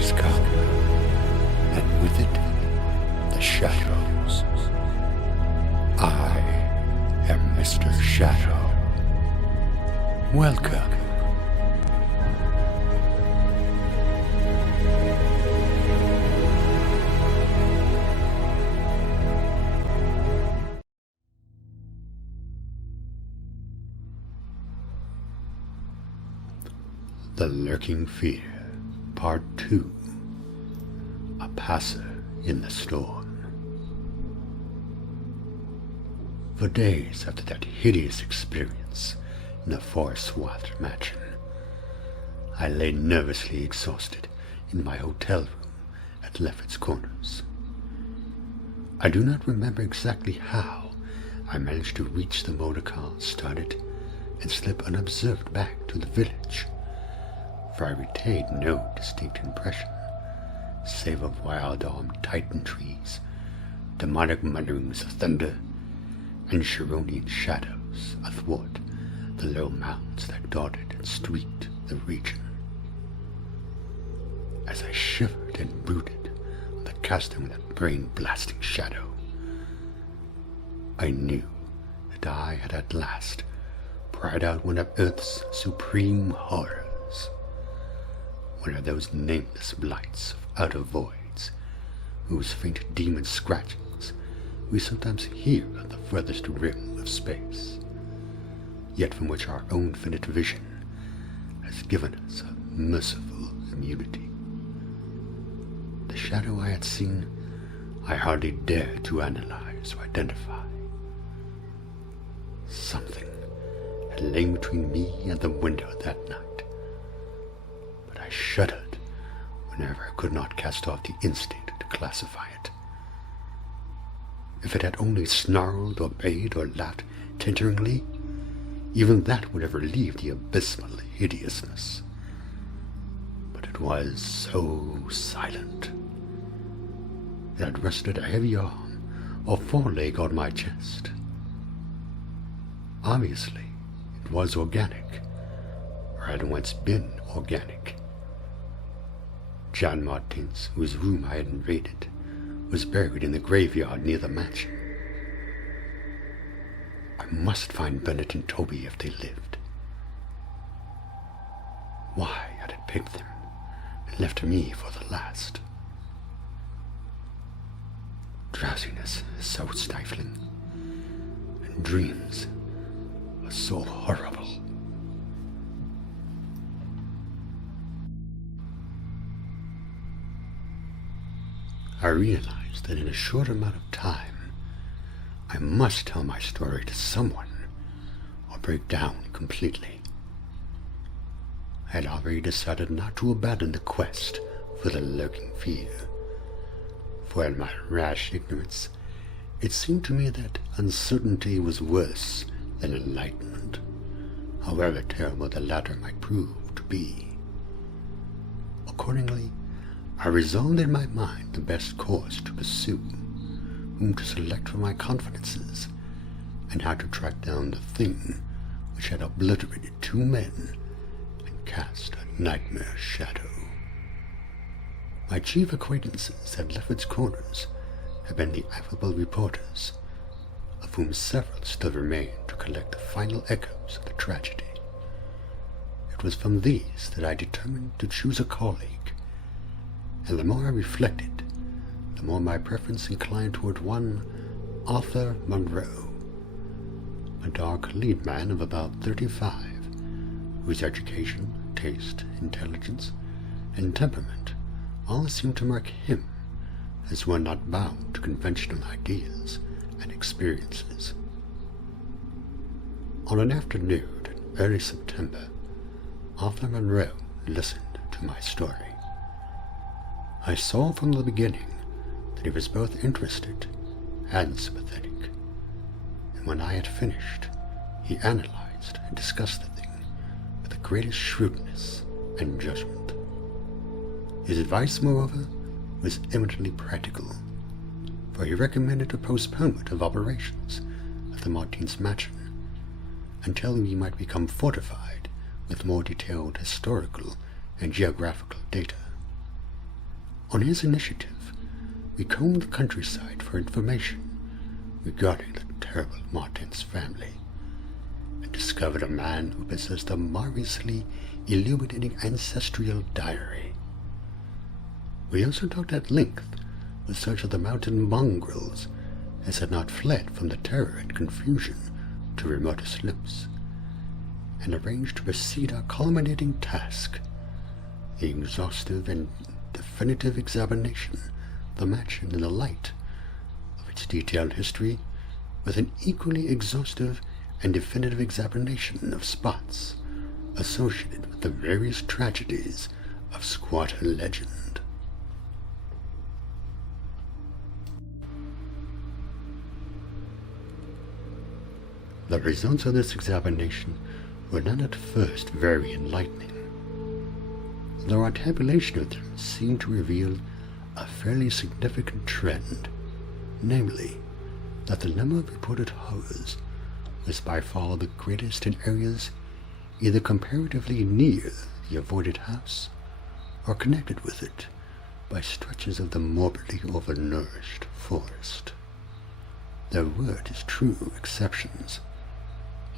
has come, and with it, the shadows. I am Mr. Shadow. Welcome. The Lurking Fear, Part 2. A Passer in the Storm. For days after that hideous experience in the forest-swathed mansion, I lay nervously exhausted in my hotel room at Lefferts Corners. I do not remember exactly how I managed to reach the motor car, start it, and slip unobserved back to the village, for I retained no distinct impression, save of wild-armed titan trees, demonic mutterings of thunder, and Chironian shadows athwart the low mounds that dotted and streaked the region. As I shivered and brooded on the casting of that brain-blasting shadow, I knew that I had at last pried out one of Earth's supreme horrors, one of those nameless blights of outer voids, whose faint demon scratchings we sometimes hear at the furthest rim of space, yet from which our own finite vision has given us a merciful immunity. The shadow I had seen, I hardly dared to analyze or identify. Something had lain between me and the window that night, but I shuddered whenever I could not cast off the instinct to classify it. If it had only snarled or bayed or laughed tinkeringly, even that would have relieved the abysmal hideousness. But it was so silent. It had rested a heavy arm or foreleg on my chest. Obviously, it was organic, or had once been organic. John Martense, whose room I had invaded, was buried in the graveyard near the mansion. I must find Bennett and Toby if they lived. Why had it picked them and left me for the last? Drowsiness is so stifling, and dreams are so horrible. I realized that in a short amount of time, I must tell my story to someone or break down completely. I had already decided not to abandon the quest for the lurking fear, for in my rash ignorance, it seemed to me that uncertainty was worse than enlightenment, however terrible the latter might prove to be. Accordingly, I resolved in my mind the best course to pursue, whom to select for my confidences, and how to track down the thing which had obliterated 2 men and cast a nightmare shadow. My chief acquaintances at Lefferts Corners had been the affable reporters, of whom several still remained to collect the final echoes of the tragedy. It was from these that I determined to choose a colleague, and the more I reflected, the more my preference inclined toward one Arthur Monroe, a dark, lean man of about 35, whose education, taste, intelligence, and temperament all seemed to mark him as one not bound to conventional ideas and experiences. On an afternoon in early September, Arthur Monroe listened to my story. I saw from the beginning that he was both interested and sympathetic, and when I had finished, he analyzed and discussed the thing with the greatest shrewdness and judgment. His advice, moreover, was eminently practical, for he recommended a postponement of operations at the Martense Mansion until we might become fortified with more detailed historical and geographical data. On his initiative, we combed the countryside for information regarding the terrible Martense family, and discovered a man who possessed a marvelously illuminating ancestral diary. We also talked at length with such of the mountain mongrels as had not fled from the terror and confusion to remotest lips, and arranged to proceed our culminating task, the exhaustive and definitive examination of the mansion in the light of its detailed history, with an equally exhaustive and definitive examination of spots associated with the various tragedies of squatter legend. The results of this examination were not at first very enlightening, though our tabulation of them seemed to reveal a fairly significant trend, namely, that the number of reported horrors was by far the greatest in areas either comparatively near the avoided house or connected with it by stretches of the morbidly overnourished forest. There were, it is true, exceptions.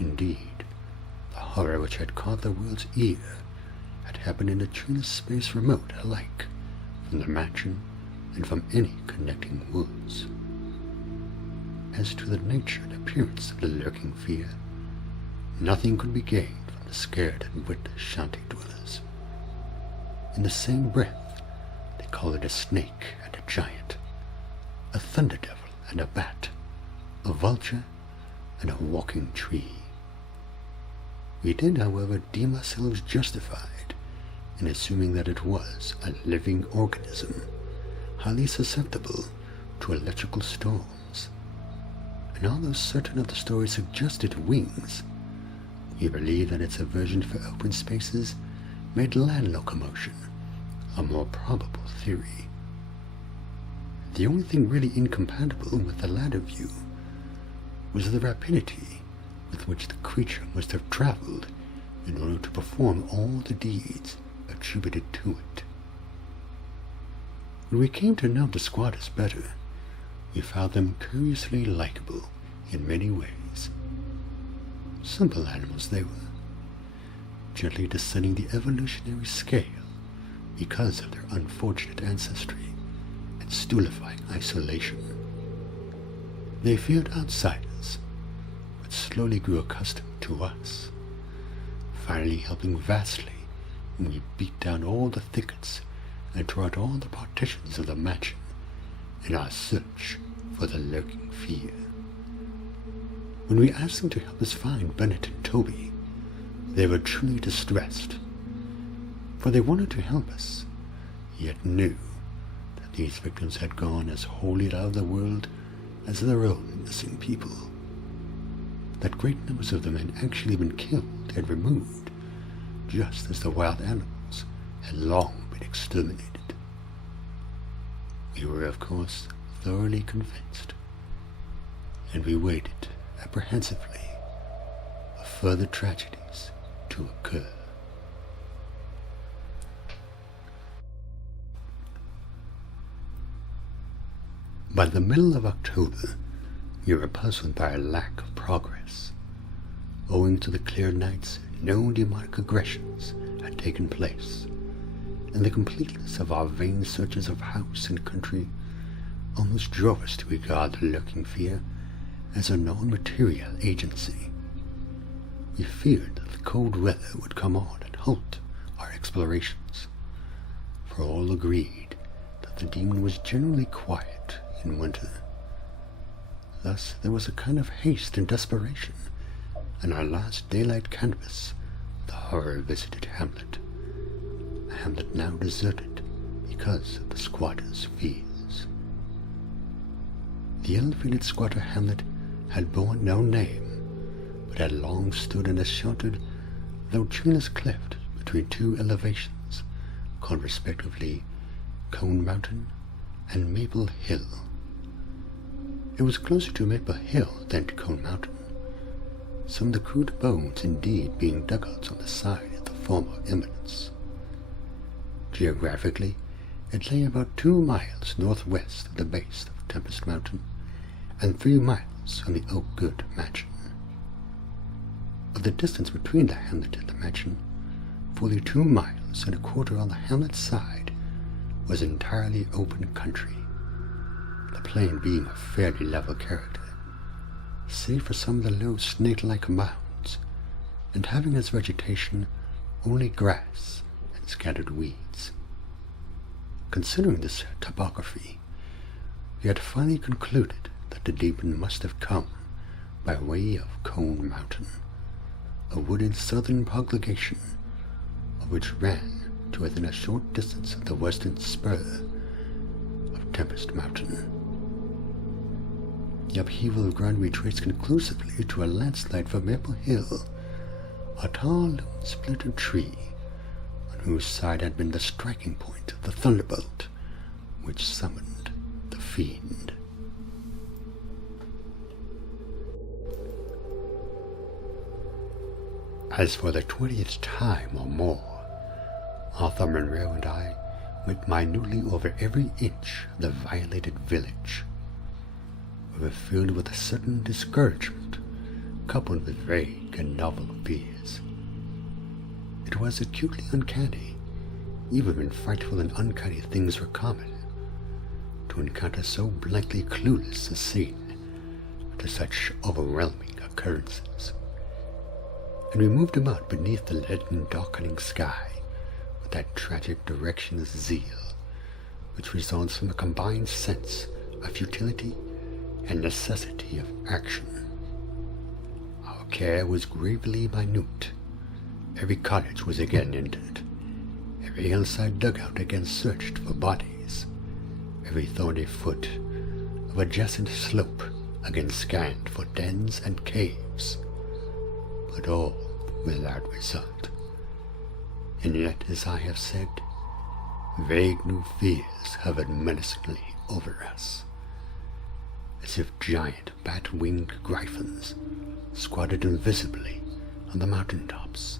Indeed, the horror which had caught the world's ear had happened in a treeless space remote alike from the mansion and from any connecting woods. As to the nature and appearance of the lurking fear, nothing could be gained from the scared and witless shanty dwellers. In the same breath, they called it a snake and a giant, a thunder devil and a bat, a vulture and a walking tree. We did, however, deem ourselves justified in assuming that it was a living organism, highly susceptible to electrical storms. And although certain of the stories suggested wings, we believe that its aversion for open spaces made land locomotion a more probable theory. The only thing really incompatible with the latter view was the rapidity with which the creature must have traveled in order to perform all the deeds attributed to it. When we came to know the squatters better, we found them curiously likable in many ways. Simple animals they were, gently descending the evolutionary scale because of their unfortunate ancestry and stultifying isolation. They feared outsiders, but slowly grew accustomed to us, finally helping vastly when we beat down all the thickets and tore out all the partitions of the mansion in our search for the lurking fear. When we asked them to help us find Bennett and Toby, they were truly distressed, for they wanted to help us, yet knew that these victims had gone as wholly out of the world as their own missing people, that great numbers of them had actually been killed and removed, just as the wild animals had long been exterminated. We were, of course, thoroughly convinced, and we waited apprehensively for further tragedies to occur. By the middle of October, we were puzzled by a lack of progress. Owing to the clear nights, no demonic aggressions had taken place, and the completeness of our vain searches of house and country almost drove us to regard the lurking fear as a non-material agency. We feared that the cold weather would come on and halt our explorations, for all agreed that the demon was generally quiet in winter. Thus there was a kind of haste and desperation in our last daylight canvass of the horror-visited hamlet, a hamlet now deserted because of the squatters' fears. The ill-fated squatter hamlet had borne no name, but had long stood in a sheltered, though treeless cleft between two elevations, called respectively Cone Mountain and Maple Hill. It was closer to Maple Hill than to Cone Mountain, some of the crude bones indeed being dugouts on the side of the former eminence. Geographically, It lay about 2 miles northwest of the base of Tempest Mountain, and 3 miles from the Oakgood Mansion. Of the distance between the hamlet and the mansion, fully 2 miles and a quarter on the hamlet's side was entirely open country, the plain being of fairly level character, save for some of the low snake-like mounds, and having as vegetation only grass and scattered weeds. Considering this topography, we had finally concluded that the demon must have come by way of Cone Mountain, a wooded southern prolongation of which ran to within a short distance of the western spur of Tempest Mountain. The upheaval of ground we traced conclusively to a landslide from Maple Hill, a tall, lone-splintered tree on whose side had been the striking point of the thunderbolt which summoned the fiend. As for the 20th time or more, Arthur Monroe and I went minutely over every inch of the violated village. We were filled with a certain discouragement, coupled with vague and novel fears. It was acutely uncanny, even when frightful and uncanny things were common, to encounter so blankly clueless a scene to such overwhelming occurrences. And we moved about beneath the leaden darkening sky with that tragic directionless zeal which results from a combined sense of futility and necessity of action. Our care was gravely minute. Every cottage was again entered, every hillside dugout again searched for bodies, every thorny foot of adjacent slope again scanned for dens and caves, but all without result. And yet, as I have said, vague new fears hovered menacingly over us, as if giant bat-winged griffins squatted invisibly on the mountain-tops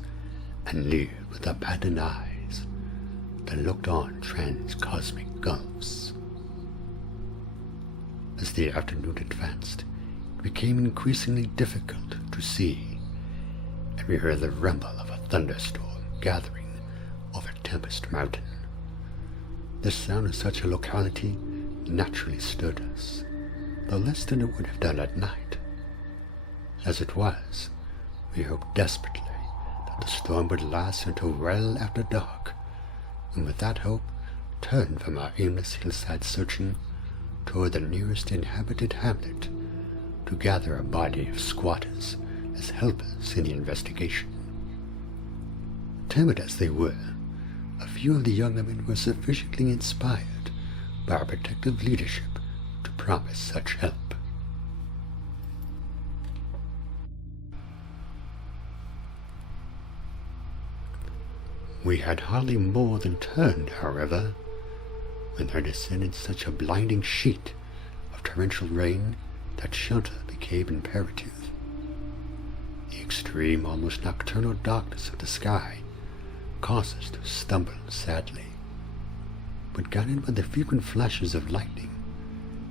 and leered with abandoned eyes that looked on trans-cosmic gulfs. As the afternoon advanced, it became increasingly difficult to see, and we heard the rumble of a thunderstorm gathering over Tempest Mountain. The sound of such a locality naturally stirred us, though less than it would have done at night. As it was, we hoped desperately that the storm would last until well after dark, and with that hope turned from our aimless hillside searching toward the nearest inhabited hamlet to gather a body of squatters as helpers in the investigation. Timid as they were, a few of the young men were sufficiently inspired by our protective leadership to promise such help. We had hardly more than turned, however, when there descended such a blinding sheet of torrential rain that shelter became imperative. The extreme, almost nocturnal darkness of the sky caused us to stumble sadly, but guided by the frequent flashes of lightning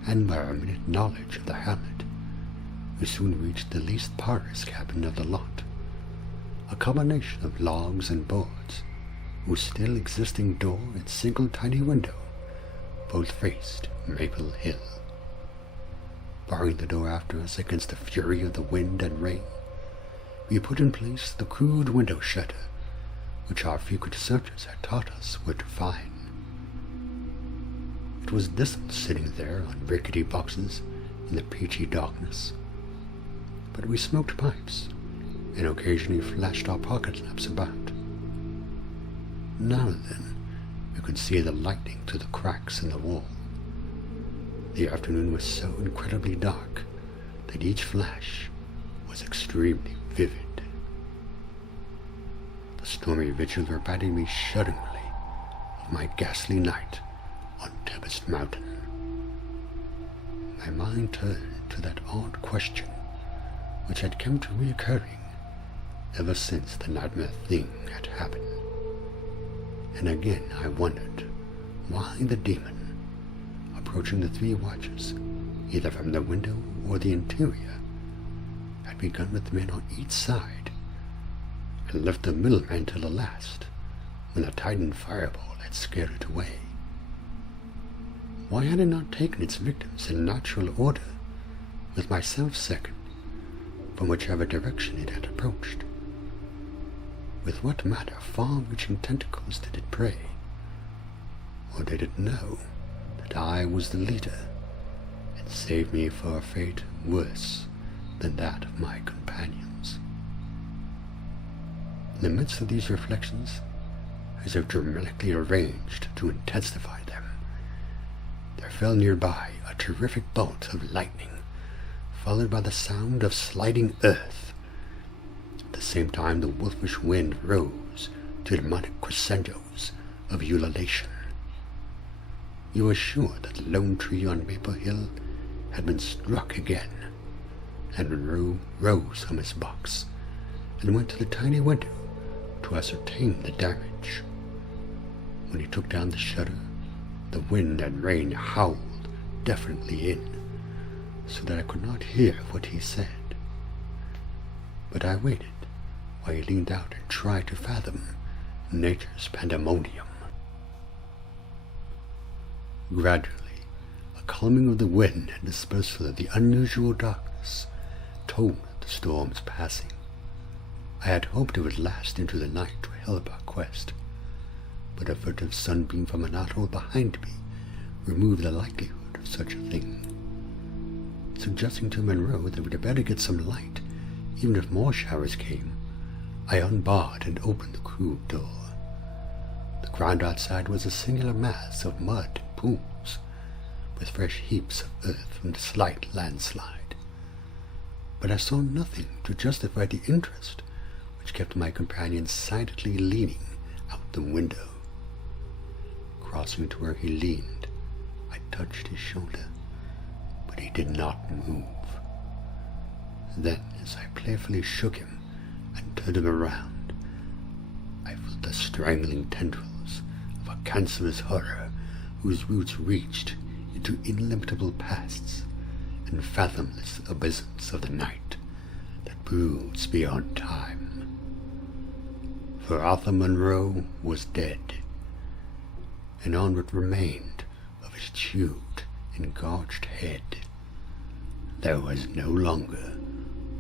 and by our minute knowledge of the hamlet, we soon reached the least porous cabin of the lot, a combination of logs and boards, whose still existing door and single tiny window both faced Maple Hill. Barring the door after us against the fury of the wind and rain, we put in place the crude window shutter which our frequent searchers had taught us where to find. It was dismal sitting there on rickety boxes in the peachy darkness, but we smoked pipes and occasionally flashed our pocket lamps about. Now and then we could see the lightning through the cracks in the wall. The afternoon was so incredibly dark that each flash was extremely vivid. The stormy vigil reminded me shudderingly of my ghastly night on Tempest Mountain. My mind turned to that odd question which had come to reoccurring ever since the nightmare thing had happened. And again I wondered why the demon, approaching the three watchers, either from the window or the interior, had begun with men on each side, and left the middleman till the last, when the titan fireball had scared it away. Why had it not taken its victims in natural order, with myself second, from whichever direction it had approached? With what matter far-reaching tentacles did it prey? Or did it know that I was the leader, and save me for a fate worse than that of my companions? In the midst of these reflections, as if dramatically arranged to intensify them, there fell nearby a terrific bolt of lightning, followed by the sound of sliding earth. At the same time, the wolfish wind rose to demonic crescendos of ululation. You were sure that the lone tree on Maple Hill had been struck again, and Monroe rose from his box and went to the tiny window to ascertain the damage. When he took down the shutter, the wind and rain howled deafeningly in, so that I could not hear what he said. But I waited while he leaned out and tried to fathom nature's pandemonium. Gradually, a calming of the wind and dispersal of the unusual darkness told the storm's passing. I had hoped it would last into the night to help our quest, but a furtive sunbeam from an atoll behind me removed the likelihood of such a thing. Suggesting to Monroe that we'd better get some light, even if more showers came, I unbarred and opened the crude door. The ground outside was a singular mass of mud and pools, with fresh heaps of earth from the slight landslide. But I saw nothing to justify the interest which kept my companion silently leaning out the window. Crossing to where he leaned, I touched his shoulder, but he did not move. Then, as I playfully shook him and turned him around, I felt the strangling tendrils of a cancerous horror whose roots reached into illimitable pasts and fathomless abysms of the night that broods beyond time. For Arthur Monroe was dead, and on what remained of his chewed and gorged head there was no longer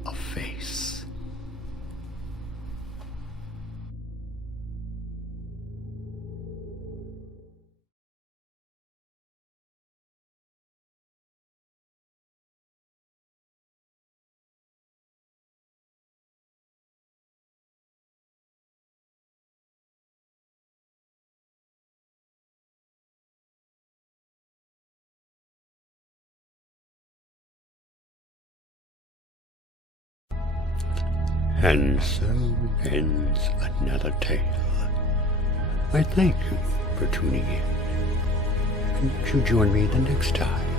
a face. And so ends another tale. I thank you for tuning in. And you join me the next time